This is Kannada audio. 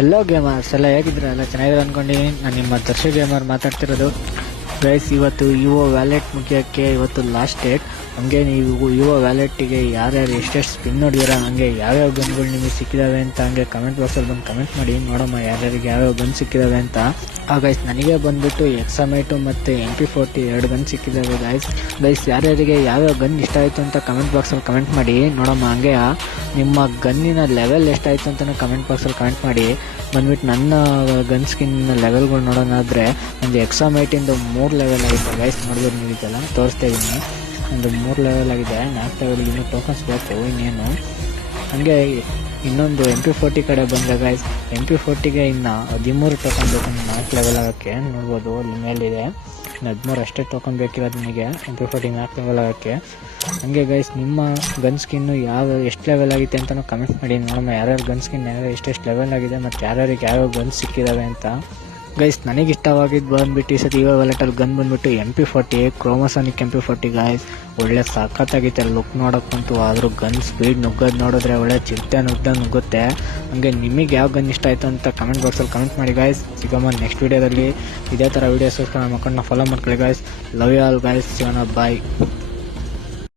ಹಲೋ ಗೇಮರ್ಸ್ ಎಲ್ಲ ಹೇಗಿದ್ರೆ ಎಲ್ಲ ಚೆನ್ನಾಗಿದ್ರೆ ಅಂದ್ಕೊಂಡಿದ್ದೀನಿ. ನಾನು ನಿಮ್ಮ ದರ್ಶಕ್ ಗೇಮರ್ ಮಾತಾಡ್ತಿರೋದು. ಗೈಸ್, ಇವತ್ತು ಇಒ ವ್ಯಾಲೆಟ್ ಮುಗಿಯೋಕ್ಕೆ ಇವತ್ತು ಲಾಸ್ಟ್ ಡೇಟ್. ಹಂಗೆ ನೀವು ಇಒ ವ್ಯಾಲೆಟ್ಟಿಗೆ ಯಾರ್ಯಾರು ಎಷ್ಟೆಷ್ಟು ಸ್ಪಿನ್ ನೋಡಿದಿರ, ಹಂಗೆ ಯಾವ್ಯಾವ ಗನ್ಗಳು ನಿಮಗೆ ಸಿಕ್ಕಿದಾವೆ ಅಂತ ಹಂಗೆ ಕಮೆಂಟ್ ಬಾಕ್ಸಲ್ಲಿ ಬಂದು ಕಮೆಂಟ್ ಮಾಡಿ ನೋಡಮ್ಮ ಯಾರ್ಯಾರಿಗೆ ಯಾವ್ಯಾವ ಗನ್ ಸಿಕ್ಕಿದಾವೆ ಅಂತ. ಗೈಸ್, ನನಗೆ ಬಂದುಬಿಟ್ಟು ಎಕ್ಸಾಮೈಟು ಮತ್ತು MP40 2 ಗನ್ ಸಿಕ್ಕಿದ್ದಾವೆ ಗೈಸ್. ಯಾರ್ಯಾರಿಗೆ ಯಾವ್ಯಾವ ಗನ್ ಇಷ್ಟ ಆಯಿತು ಅಂತ ಕಮೆಂಟ್ ಬಾಕ್ಸಲ್ಲಿ ಕಮೆಂಟ್ ಮಾಡಿ ನೋಡಮ್ಮ. ಹಂಗೆ ನಿಮ್ಮ ಗನ್ನಿನ ಲೆವೆಲ್ ಎಷ್ಟಾಯಿತು ಅಂತ ಕಮೆಂಟ್ ಬಾಕ್ಸಲ್ಲಿ ಕಮೆಂಟ್ ಮಾಡಿ. ಬಂದ್ಬಿಟ್ಟು ನನ್ನ ಗನ್ ಸ್ಕಿನ್ ಲೆವೆಲ್ಗಳು ನೋಡೋಣಾದರೆ ಒಂದು ಎಕ್ಸಾಮೈಟಿಂದು 3 ಲೆವೆಲ್ ಆಗಿದೆ ಗೈಸ್. ನೋಡಿದ್ರೆ ನೀವು ಇದೆಲ್ಲ ತೋರಿಸ್ತಾ ಇದ್ದೀನಿ. ಒಂದು 3 ಲೆವೆಲ್ ಆಗಿದೆ. 4 ಲೆವೆಲ್ಗೆ ಇನ್ನೂ ಟೋಕನ್ಸ್ ಬೇಕು ಇನ್ನೇನು. ಹಾಗೆ ಇನ್ನೊಂದು MP40 ಕಡೆ ಬಂದರೆ ಗೈಸ್, MP40ಗೆ ಇನ್ನು 13 ಟೋಕನ್ ಬೇಕು 4 ಲೆವೆಲ್ ಆಗೋಕ್ಕೆ. ನೋಡ್ಬೋದು ಅಲ್ಲಿ ಮೇಲಿದೆ 13 ಅಷ್ಟೇ ಟೋಕನ್ ಬೇಕಿರೋದು ನನಗೆ MP40 4 ಲೆವೆಲ್ ಆಗೋಕ್ಕೆ. ಹಾಗೆ ಗೈಸ್, ನಿಮ್ಮ ಗನ್ ಸ್ಕಿನ್ನು ಎಷ್ಟು ಲೆವೆಲ್ ಆಗಿದೆ ಅಂತ ಕಮೆಂಟ್ ಮಾಡಿ ನೋಡೋಣ. ಯಾರ್ಯಾರು ಗನ್ ಸ್ಕಿನ್ ಎಷ್ಟೆಷ್ಟು ಲೆವೆಲ್ ಆಗಿದೆ ಮತ್ತು ಯಾರ್ಯಾರಿಗೆ ಯಾವ್ಯಾವ ಗನ್ ಸಿಕ್ಕಿದ್ದಾವೆ ಅಂತ. ಗೈಸ್, ನನಗೆ ಇಷ್ಟವಾಗಿದ್ದು ಬಂದುಬಿಟ್ಟು ಈ ಸತಿ ಇಒ ವ್ಯಾಲೆಟಲ್ಲಿ ಗನ್ ಬಂದುಬಿಟ್ಟು MP40 ಕ್ರೋಮೋಸಾನಿಕ್ MP40 ಗೈಸ್. ಒಳ್ಳೆ ಸಖತ್ತಾಗಿತ್ತು ಲುಕ್ ನೋಡೋಕ್ಕಂತೂ. ಆದರೂ ಗನ್ ಸ್ಪೀಡ್ ನುಗ್ಗೋದು ನೋಡಿದ್ರೆ ಒಳ್ಳೆ ಚಿರತೆ ನುಗ್ಗುತ್ತೆ. ಹಾಗೆ ನಿಮಗೆ ಯಾವ ಗನ್ ಇಷ್ಟ ಆಯಿತು ಅಂತ ಕಮೆಂಟ್ ಬಾಕ್ಸಲ್ಲಿ ಕಮೆಂಟ್ ಮಾಡಿ ಗೈಸ್. ಸಿಗಮ್ಮ ನೆಕ್ಸ್ಟ್ ವೀಡಿಯೋದಲ್ಲಿ. ಇದೇ ಥರ ವೀಡಿಯೋಸ್ಗೋಸ್ಕರ ನಮ್ಮ ಅಕೌಂಟ್ನ ಫಾಲೋ ಮಾಡ್ಕೊಳ್ಳಿ guys. Love you all guys. ಸಿಗೋಣ, ಬಾಯ್.